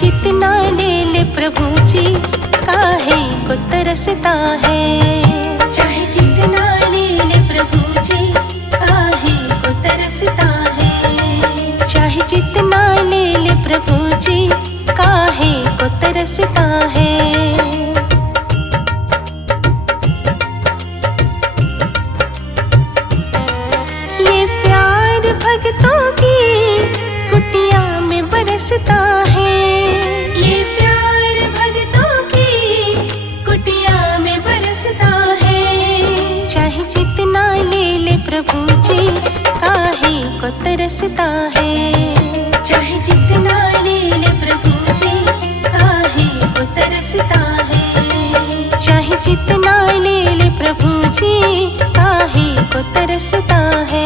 जितना ले ले प्रभु जी काहे को तरसता है। चाहे जितना ले ले प्रभु जी काहे को तरसता है। चाहे जितना ले ले प्रभु जी काहे को तरसता है। ये प्यार भक्तों की कुटिया में बरसता है। ये प्यार भक्तों की कुटिया में बरसता है। चाहे जितना ले ले प्रभु जी काहे को तरसता है। चाहे जितना ले ले प्रभु जी काहे को तरसता है। चाहे जितना ले ले प्रभु जी काहे को तरसता है।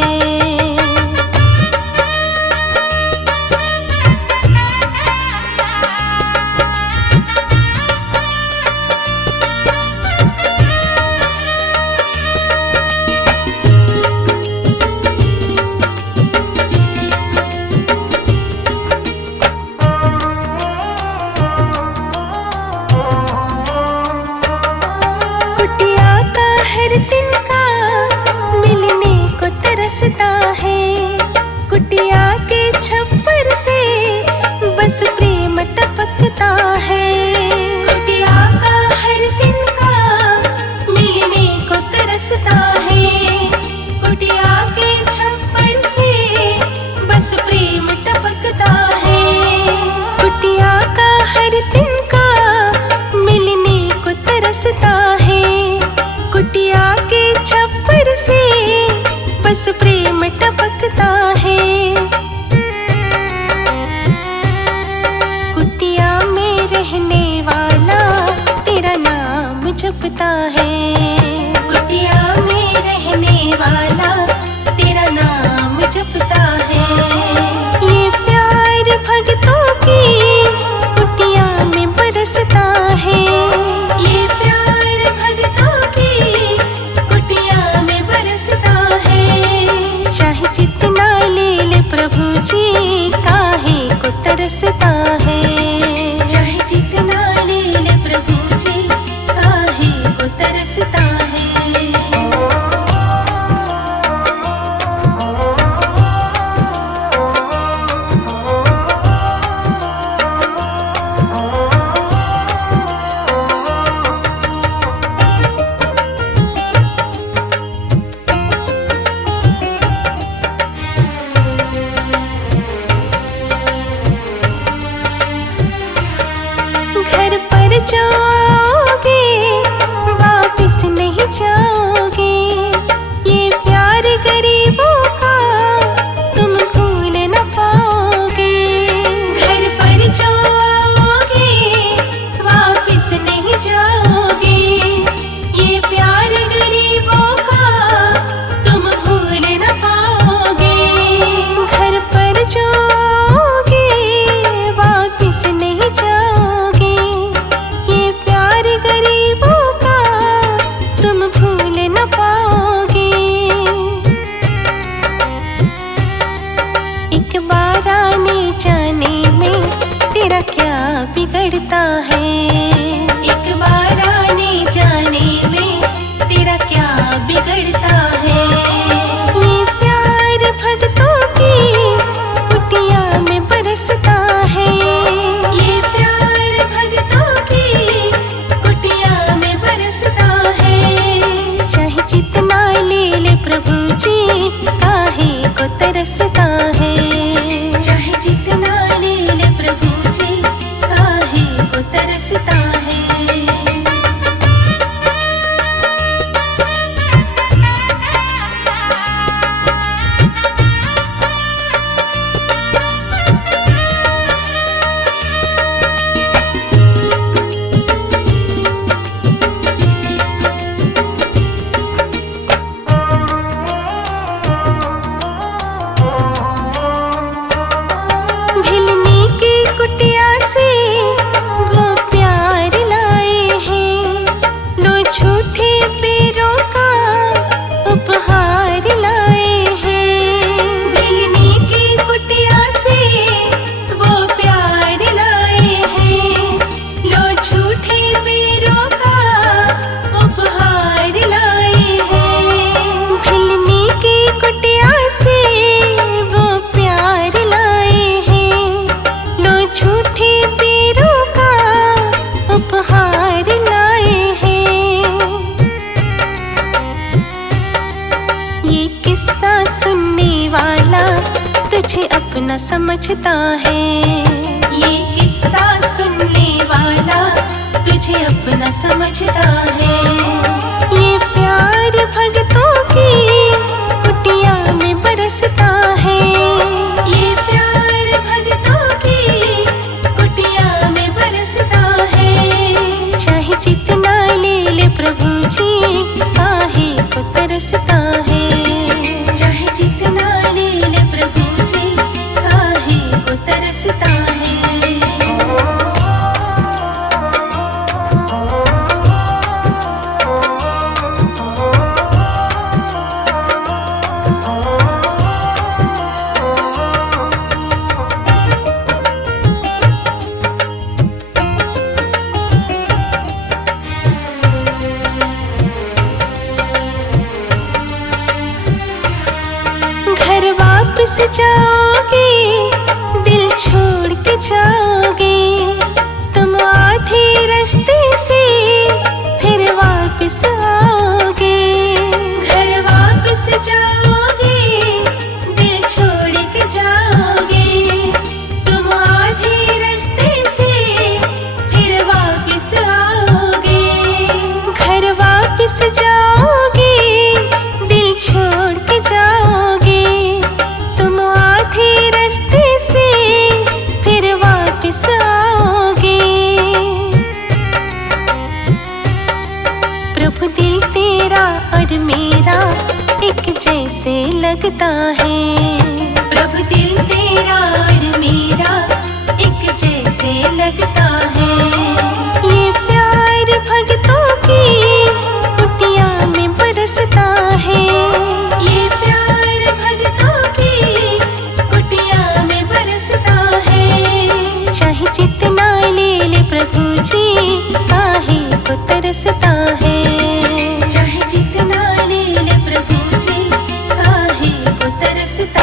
कुटिया के छप्पर से बस प्रेम टपकता है। कुटिया का हर दिन का मिलने को तरसता है। कुटिया के छप्पर से बस प्रेम टपकता है। कुटिया का हर दिन का मिलने को तरसता है। कुटिया के छप्पर से बस प्रेम टपकता है। कुटिया में रहने वाला तेरा नाम जपता है। कुटिया में रहने वाला तेरा नाम जपता है। ये प्यार भक्तों की कुटिया में बरसता है। ये प्यार भक्तों की कुटिया में बरसता है। चाहे जितना ले ले प्रभु जी काहे को तरसता है। चाहे जितना ले ले प्रभु जी काहे को तरसता है। घर पर जाओगे वापस नहीं जाओगे। ये प्यार गरीबों का तुम भूल न पाओगे। घर पर जाओगे वापस नहीं जाओगे। ये प्यार गरीबों का तुम भूल न पाओगे। घर पर जाओगे वापस नहीं जाओगे। ये प्यार गरीबों का तुम भूल न पाओगे। एक बार आने जाने में तेरा क्या बिगड़ता है। एक बार आने जाने में तेरा क्या बिगड़ता है। ये प्यार भक्तों की कुटिया में बरसता है। ये प्यार भक्तों की कुटिया में बरसता है। चाहे जितना ले ले प्रभु जी काहे को तरसता है। चाहे जितना ले समझता है। ये किस्सा सुनने वाला तुझे अपना समझता है। ये प्यार भगतों की कुटिया में बरसता है। ये प्यार भगतों की कुटिया में बरसता है। चाहे जितना ले ले प्रभु जी काहे को तरसता है। चाहे जितना ले ले प्रभु जी काहे को तरसता है। घर वापस जाओगे, दिल छोड़ के जाओगे, तुम आधे रास्ते से फिर वापस आओगे। घर वापस जाओगे, दिल छोड़ के जाओगे, तुम आधे रास्ते से फिर वापस आओगे। घर वापस जाओगे, दिल छोड़ के जाओगे, तुम आधे रास्ते से फिर वापस आओगे। प्रभु दिल तेरा और मेरा एक जैसे लगता है। प्रभु दिल तेरा और मेरा एक जैसे लगता है। ये प्यार भगतों की कुटिया में बरसता है। ये प्यार भगतों की कुटिया में बरसता है। चाहे जितना ले ले प्रभु जी काहे को तरसता है। चाहे जितना ले ले प्रभु जी काहे को तरसता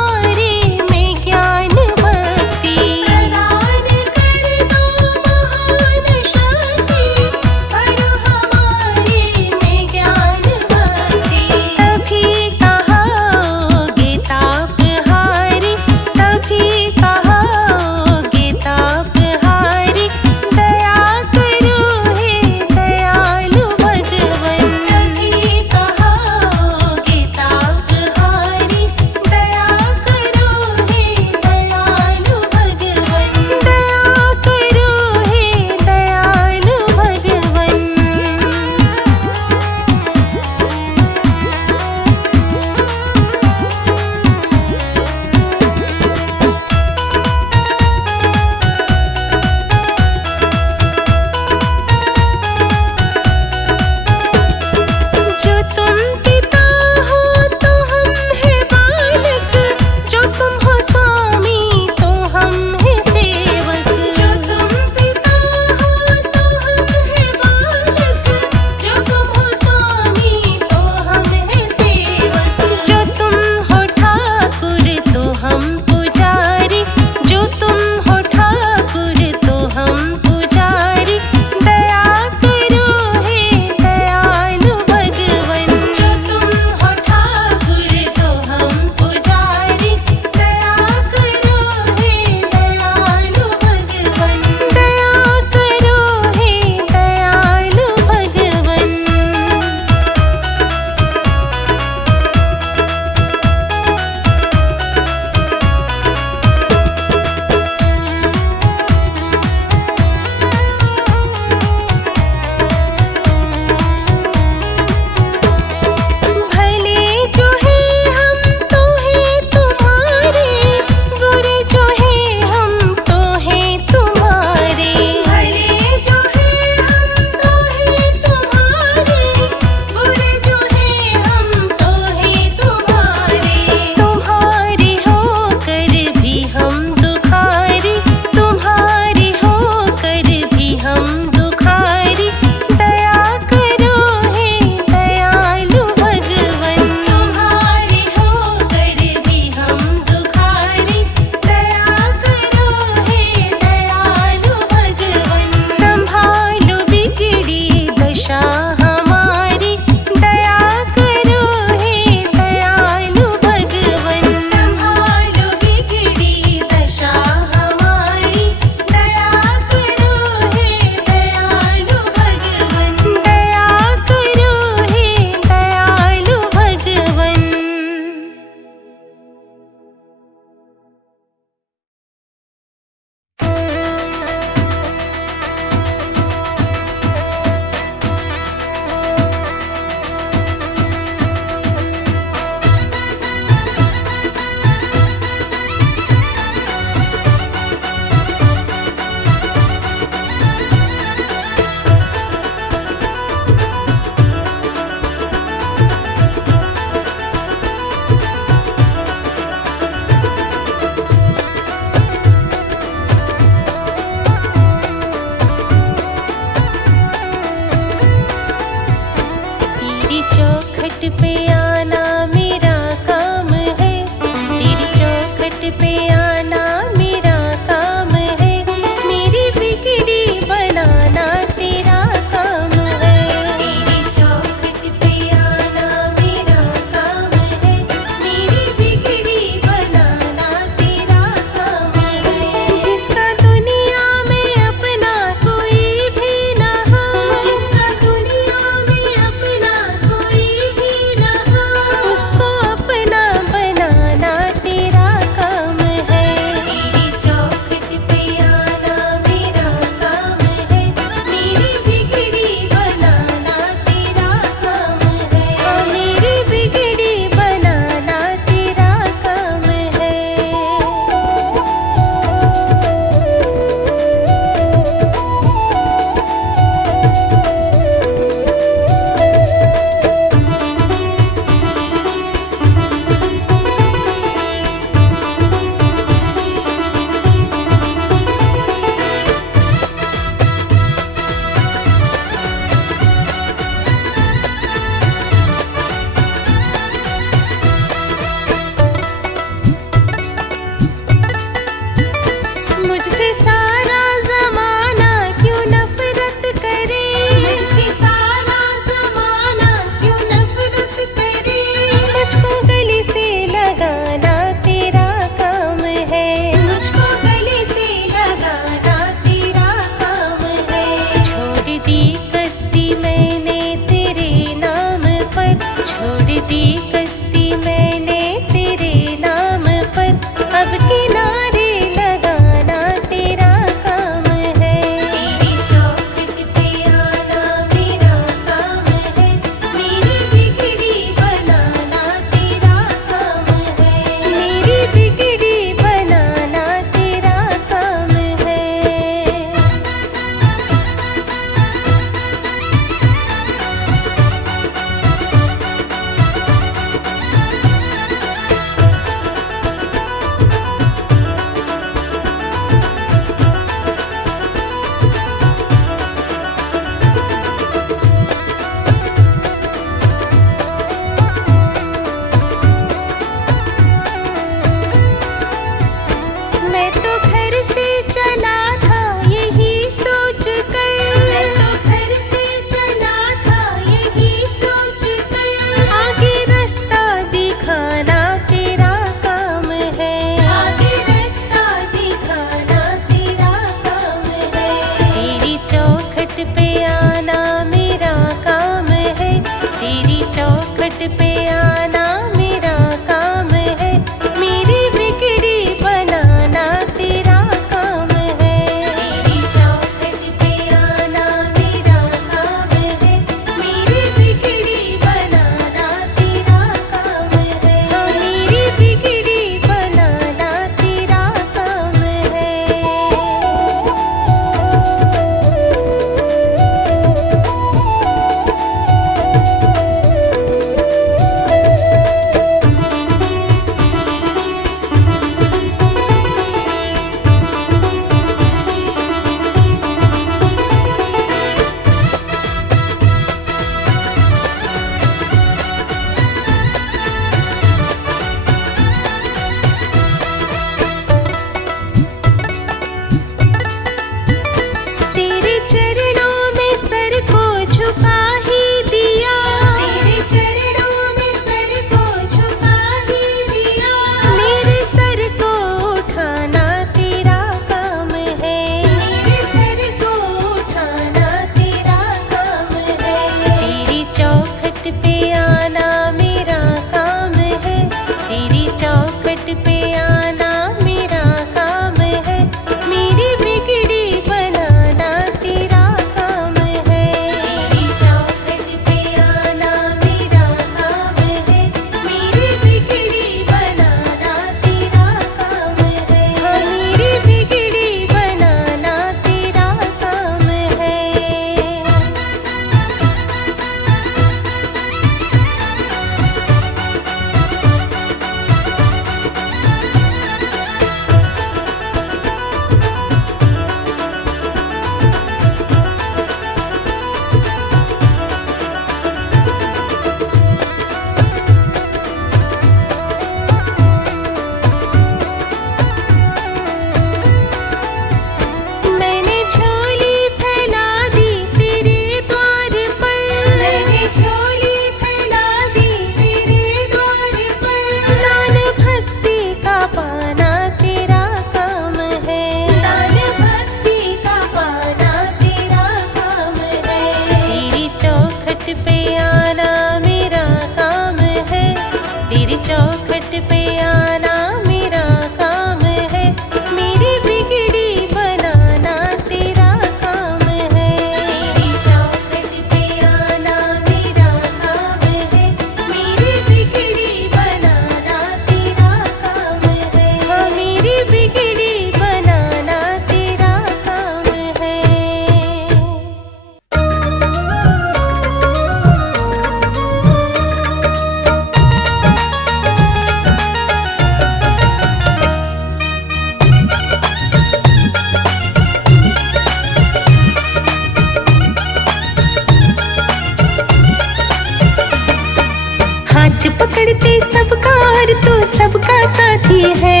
और तू सबका साथी है।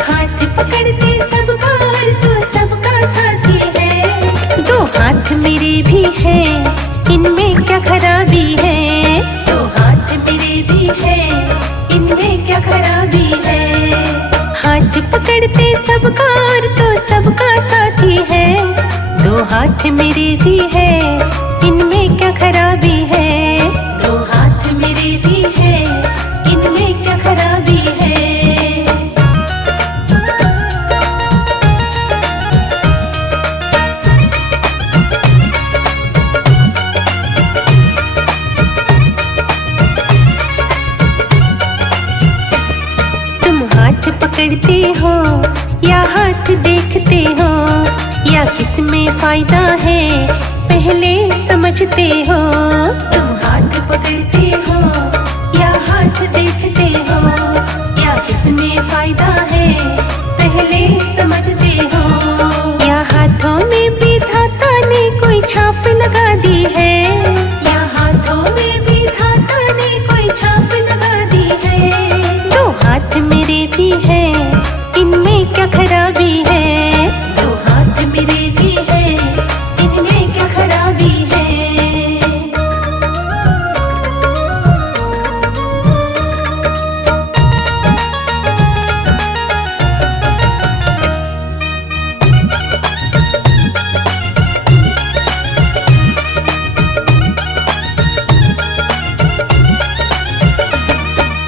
हाथ पकड़ते सबका और तू सबका साथी है। दो हाथ मेरे भी हैं, इनमें क्या खराबी है। दो हाथ मेरे भी हैं, इनमें क्या खराबी है। हाथ पकड़ते सबका और तू सबका साथी है। दो हाथ मेरे भी हैं, इनमें क्या खराबी है। दो हाथ मेरे भी हैं, इनमें क्या खराबी है। पकड़ते हो या हाथ देखते हो, या किसमें फायदा है पहले समझते हो। तुम हाथ पकड़ते हो या हाथ देखते हो, या किसमें फायदा है पहले समझते हो। या हाथों में विधाता ने कोई छाप लगा दी है। या हाथों में विधाता ने कोई छाप लगा दी है। दो हाथ मेरे भी हैं, इनमें क्या खराबी है। दो हाथ मेरे भी हैं, इनमें क्या खराबी है।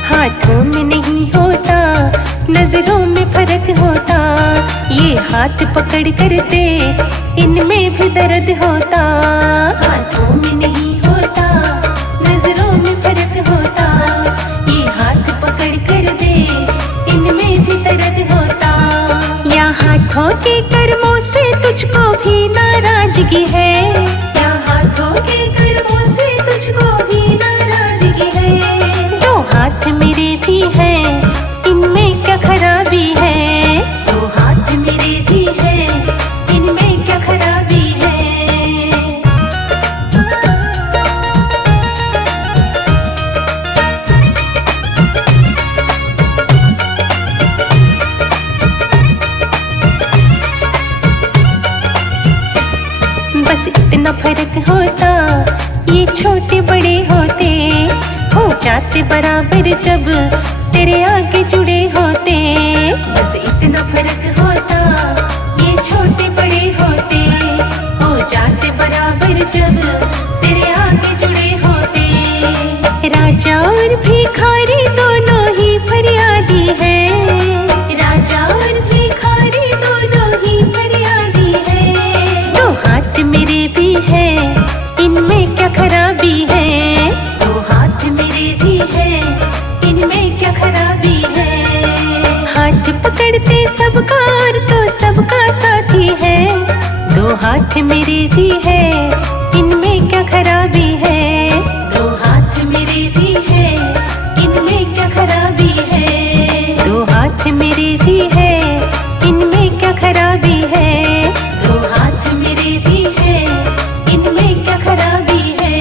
हाथों में नहीं होता, नजरों में फर्क होता। ये हाथ पकड़ करते इनमें भी दर्द होता। हाथों में नहीं होता, नजरों में फर्क होता। ये हाथ पकड़ कर दे, इनमें भी दर्द होता। या हाथों के कर्मों से तुझको भी नाराजगी है। या हाथों के कर्मों से तुझको भी नाराजगी है। दो हाथ मेरे भी हैं, इनमें क्या खराबी है। दो हाथ मेरे भी हैं, इनमें क्या खराबी है। बस इतना फर्क होता, ये छोटे बड़े होते, हो जाते बराबर जब तेरे आगे जुड़े होते। बस इतना फर्क होता, ये छोटे बड़े होते, हो जाते बराबर जब तेरे आगे जुड़े होते। राजा और भिखारी दोनों ही फरियादी है। राजा और भिखारी दोनों ही फरियादी है। दो हाथ मेरे भी हैं, इनमें क्या खराबी है। दो हाथ मेरे भी हैं, इनमें क्या खराबी है। हाथ पकड़ते सबका और तो सबका साथी है। दो हाथ मेरे भी हैं, इनमें क्या खराबी है। दो हाथ मेरे भी हैं, इनमें क्या खराबी है। दो हाथ मेरे भी हैं, इनमें क्या खराबी है। दो हाथ मेरे भी हैं, इनमें क्या खराबी है।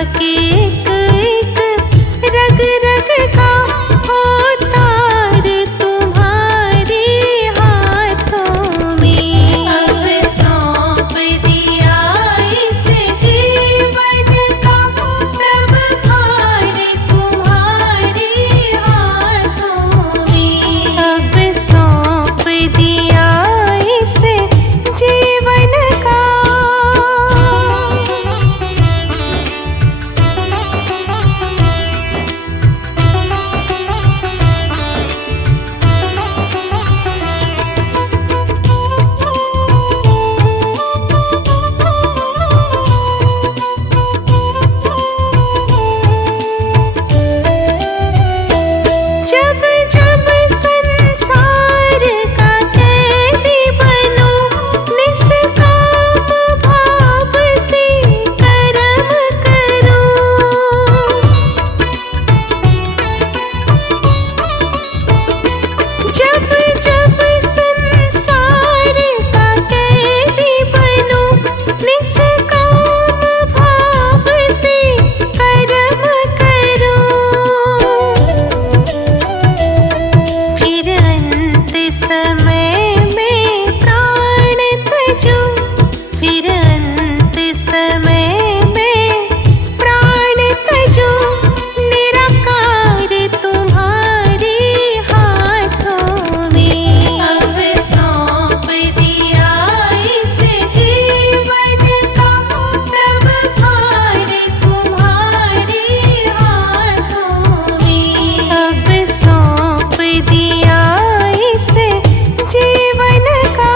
के एक एक रग रग का उतार तुम्हारे हाथों में। अब सौंप दिया इस जीवन का सब भार तुम्हारे हाथों में। अब सौंप दिया इस जीवन का। जब जब संसार का कैदी बनूं, निष्काम भाव से कर्म करूं। जब जब संसार का कैदी बनूं, निष्काम भाव से कर्म करूं। फिर अंत समय में प्राण त्यजूं, फिर अंत समय में प्राण त्यजूं। निराकार तुम्हारे हाथों में। अब सौंप दिया इस जीवन का सब भार तुम्हारे हाथों में। अब सौंप दिया इस जीवन का।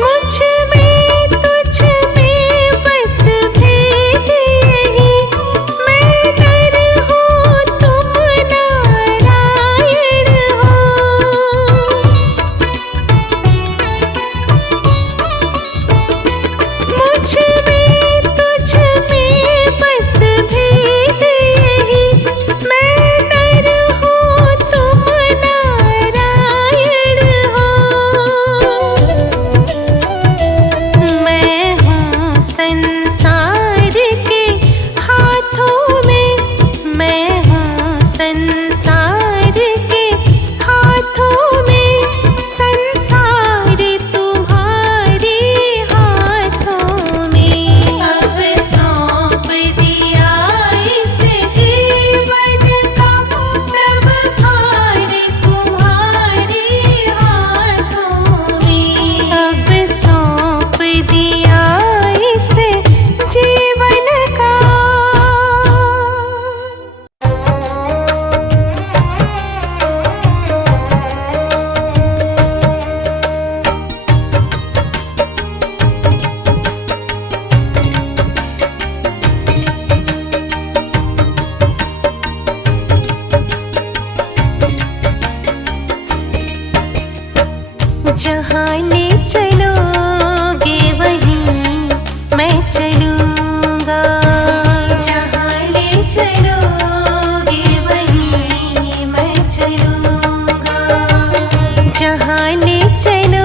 मुझ में तुझ में बस भेद यही, मैं नर हूँ तुम नारायण हो। मुझ में तुझ में बस भेद यही, मैं नर हूँ तुम नारायण हो। मैं हूँ संसार के हाथों में, मैं हूँ संसार के हाथों में। संसार तुम्हारे हाथों में। अब सौंप दिया इस जीवन का सब भार तुम्हारे हाथों में। अब सौंप दिया इस जीवन का। जहाँ ले चलोगे वहीं मैं चलूँगा। जहाँ ले चलोगे वहीं मैं चलूँगा। जहाँ ले चलो